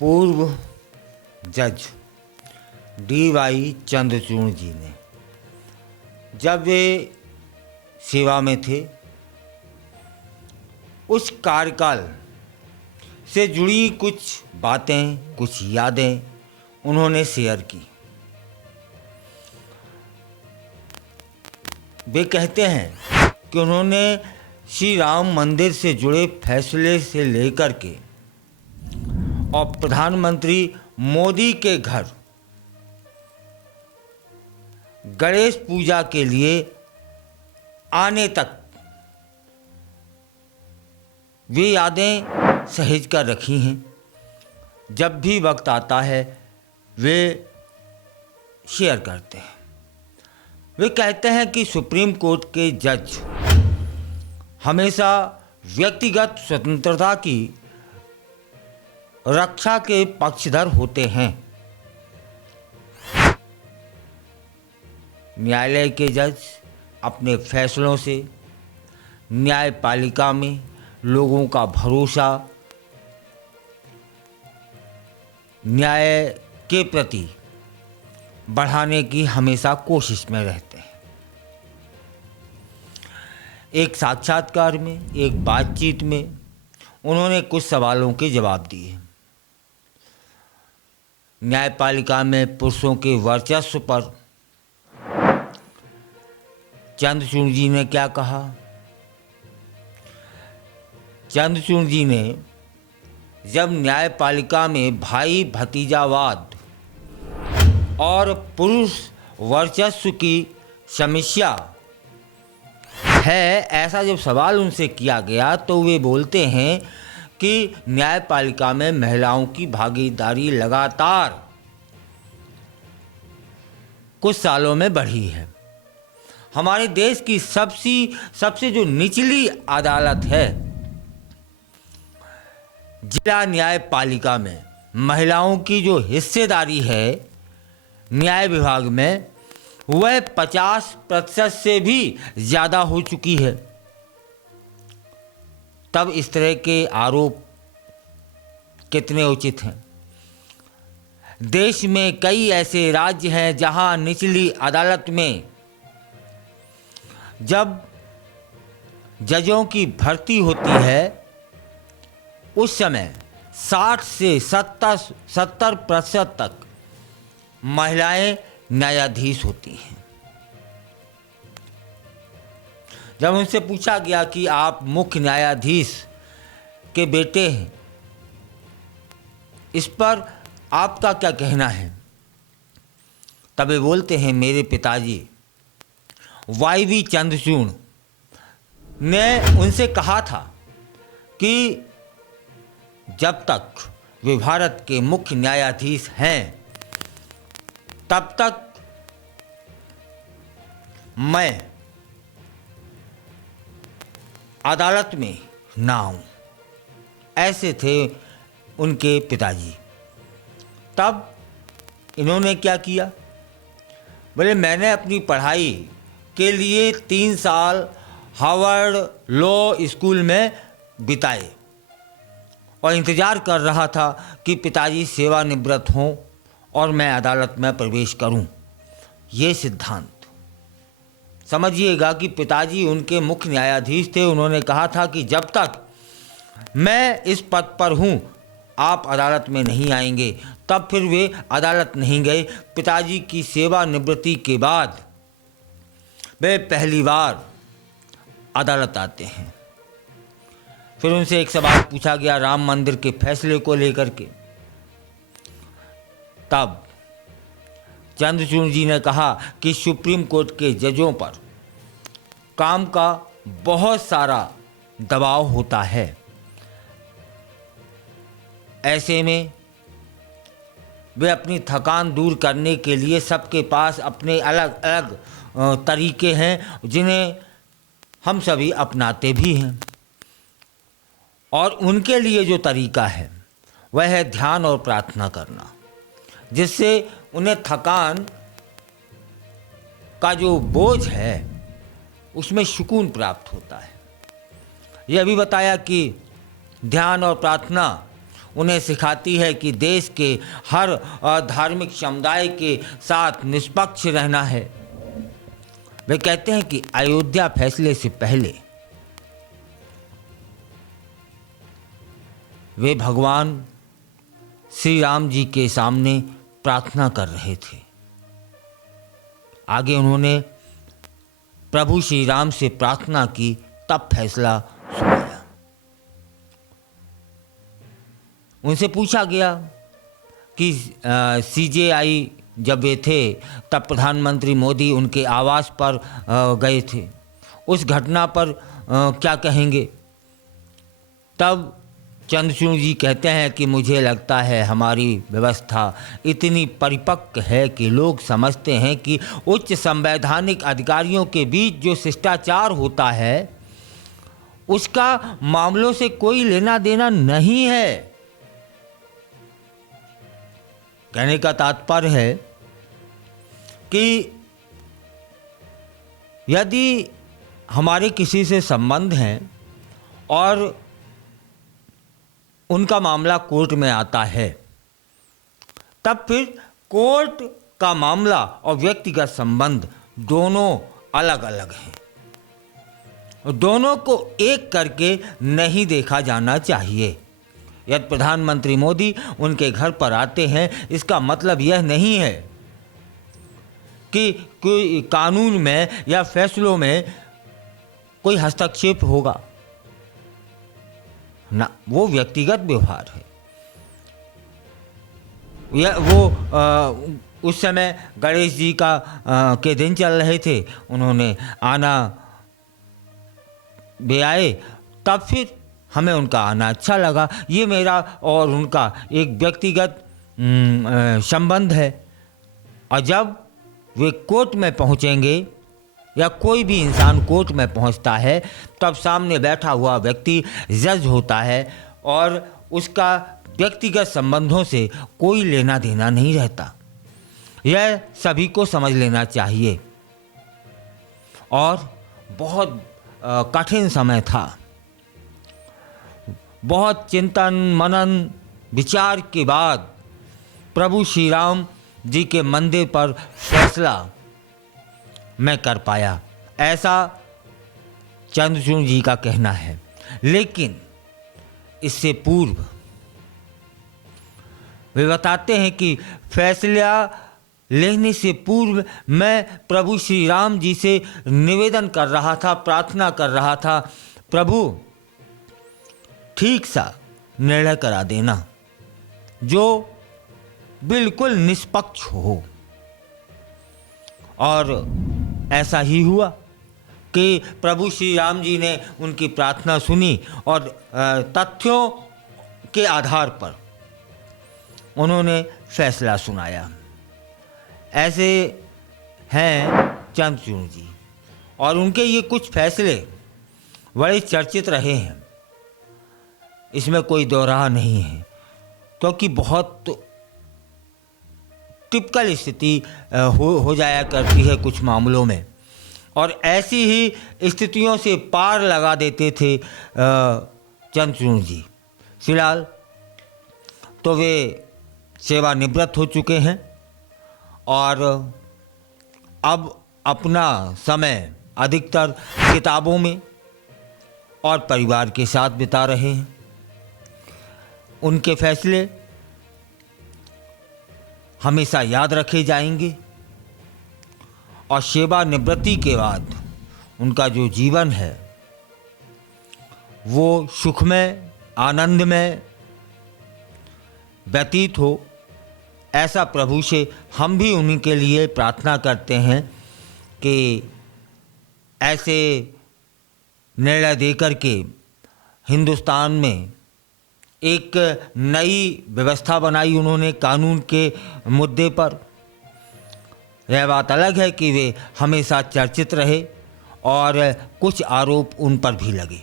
पूर्व जज डी.वाई. चंद्रचूड़ जी ने, जब वे सेवा में थे, उस कार्यकाल से जुड़ी कुछ बातें, कुछ यादें उन्होंने शेयर की। वे कहते हैं कि उन्होंने श्री राम मंदिर से जुड़े फैसले से लेकर के और प्रधानमंत्री मोदी के घर गणेश पूजा के लिए आने तक वे यादें सहेज कर रखी हैं। जब भी वक्त आता है वे शेयर करते हैं। वे कहते हैं कि सुप्रीम कोर्ट के जज हमेशा व्यक्तिगत स्वतंत्रता की रक्षा के पक्षधर होते हैं। न्यायालय के जज अपने फैसलों से न्यायपालिका में लोगों का भरोसा न्याय के प्रति बढ़ाने की हमेशा कोशिश में रहते हैं। एक साक्षात्कार में, एक बातचीत में उन्होंने कुछ सवालों के जवाब दिए। न्यायपालिका में पुरुषों के वर्चस्व पर चंद्रचूड़ जी ने क्या कहा? चंद्रचूड़ जी ने जब न्यायपालिका में भाई भतीजावाद और पुरुष वर्चस्व की समस्या है, ऐसा जब सवाल उनसे किया गया तो वे बोलते हैं कि न्यायपालिका में महिलाओं की भागीदारी लगातार कुछ सालों में बढ़ी है। हमारे देश की सबसे जो निचली अदालत है, जिला न्यायपालिका में महिलाओं की जो हिस्सेदारी है न्याय विभाग में, वह 50% से भी ज़्यादा हो चुकी है। तब इस तरह के आरोप कितने उचित हैं? देश में कई ऐसे राज्य हैं जहां निचली अदालत में जब जजों की भर्ती होती है उस समय 60 से 70% तक महिलाएं न्यायाधीश होती हैं। जब उनसे पूछा गया कि आप मुख्य न्यायाधीश के बेटे हैं, इस पर आपका क्या कहना है? तब वे बोलते हैं, मेरे पिताजी वाई.वी. चंद्रचूड़ ने उनसे कहा था कि जब तक वे भारत के मुख्य न्यायाधीश हैं तब तक मैं अदालत में ना आऊं। ऐसे थे उनके पिताजी। तब इन्होंने क्या किया? बोले, मैंने अपनी पढ़ाई के लिए 3 साल हार्वर्ड लॉ स्कूल में बिताए और इंतज़ार कर रहा था कि पिताजी सेवानिवृत्त हों और मैं अदालत में प्रवेश करूं। ये सिद्धांत समझिएगा कि पिताजी उनके मुख्य न्यायाधीश थे। उन्होंने कहा था कि जब तक मैं इस पद पर हूं आप अदालत में नहीं आएंगे। तब फिर वे अदालत नहीं गए। पिताजी की सेवानिवृत्ति के बाद वे पहली बार अदालत आते हैं। फिर उनसे एक सवाल पूछा गया राम मंदिर के फैसले को लेकर के। तब चंद्रचूड़ जी ने कहा कि सुप्रीम कोर्ट के जजों पर काम का बहुत सारा दबाव होता है। ऐसे में वे अपनी थकान दूर करने के लिए सबके पास अपने अलग अलग तरीके हैं जिन्हें हम सभी अपनाते भी हैं। और उनके लिए जो तरीका है वह है ध्यान और प्रार्थना करना, जिससे उन्हें थकान का जो बोझ है उसमें सुकून प्राप्त होता है। यह भी बताया कि ध्यान और प्रार्थना उन्हें सिखाती है कि देश के हर धार्मिक समुदाय के साथ निष्पक्ष रहना है। वे कहते हैं कि अयोध्या फैसले से पहले वे भगवान श्री राम जी के सामने प्रार्थना कर रहे थे। आगे उन्होंने प्रभु श्री राम से प्रार्थना की, तब फैसला सुनाया। उनसे पूछा गया कि सीजेआई जब वे थे तब प्रधानमंत्री मोदी उनके आवास पर गए थे, उस घटना पर क्या कहेंगे? तब चंद्रचूड़ जी कहते हैं कि मुझे लगता है हमारी व्यवस्था इतनी परिपक्व है कि लोग समझते हैं कि उच्च संवैधानिक अधिकारियों के बीच जो शिष्टाचार होता है उसका मामलों से कोई लेना देना नहीं है। कहने का तात्पर्य है कि यदि हमारे किसी से संबंध हैं और उनका मामला कोर्ट में आता है, तब फिर कोर्ट का मामला और व्यक्तिगत संबंध दोनों अलग अलग हैं। दोनों को एक करके नहीं देखा जाना चाहिए। यदि प्रधानमंत्री मोदी उनके घर पर आते हैं, इसका मतलब यह नहीं है कि कोई कानून में या फैसलों में कोई हस्तक्षेप होगा ना, वो व्यक्तिगत व्यवहार है। यह वो उस समय गणेश जी का के दिन चल रहे थे, उन्होंने आना भी आए, तब फिर हमें उनका आना अच्छा लगा। ये मेरा और उनका एक व्यक्तिगत संबंध है। और जब वे कोर्ट में पहुंचेंगे या कोई भी इंसान कोर्ट में पहुंचता है, तब सामने बैठा हुआ व्यक्ति जज होता है और उसका व्यक्तिगत संबंधों से कोई लेना देना नहीं रहता। यह सभी को समझ लेना चाहिए। और बहुत कठिन समय था। बहुत चिंतन मनन विचार के बाद प्रभु श्री राम जी के मंदिर पर फैसला मैं कर पाया, ऐसा चंद्रचूड़ जी का कहना है। लेकिन इससे पूर्व वे बताते हैं कि फैसला लेने से पूर्व मैं प्रभु श्री राम जी से निवेदन कर रहा था, प्रार्थना कर रहा था, प्रभु ठीक सा निर्णय करा देना जो बिल्कुल निष्पक्ष हो। और ऐसा ही हुआ कि प्रभु श्री राम जी ने उनकी प्रार्थना सुनी और तथ्यों के आधार पर उन्होंने फैसला सुनाया। ऐसे हैं चंद्रचूड़ जी, और उनके ये कुछ फैसले बड़े चर्चित रहे हैं, इसमें कोई दो राह नहीं है, क्योंकि बहुत टिपिकल स्थिति हो जाया करती है कुछ मामलों में, और ऐसी ही स्थितियों से पार लगा देते थे चंद्रचूड़ जी। फिलहाल तो वे सेवानिवृत्त हो चुके हैं और अब अपना समय अधिकतर किताबों में और परिवार के साथ बिता रहे हैं। उनके फैसले हमेशा याद रखे जाएंगे और सेवानिवृत्ति के बाद उनका जो जीवन है वो सुखमय आनंदमय व्यतीत हो, ऐसा प्रभु से हम भी उन्हीं के लिए प्रार्थना करते हैं कि ऐसे निर्णय देकर के हिंदुस्तान में एक नई व्यवस्था बनाई उन्होंने कानून के मुद्दे पर। यह बात अलग है कि वे हमेशा चर्चित रहे और कुछ आरोप उन पर भी लगे।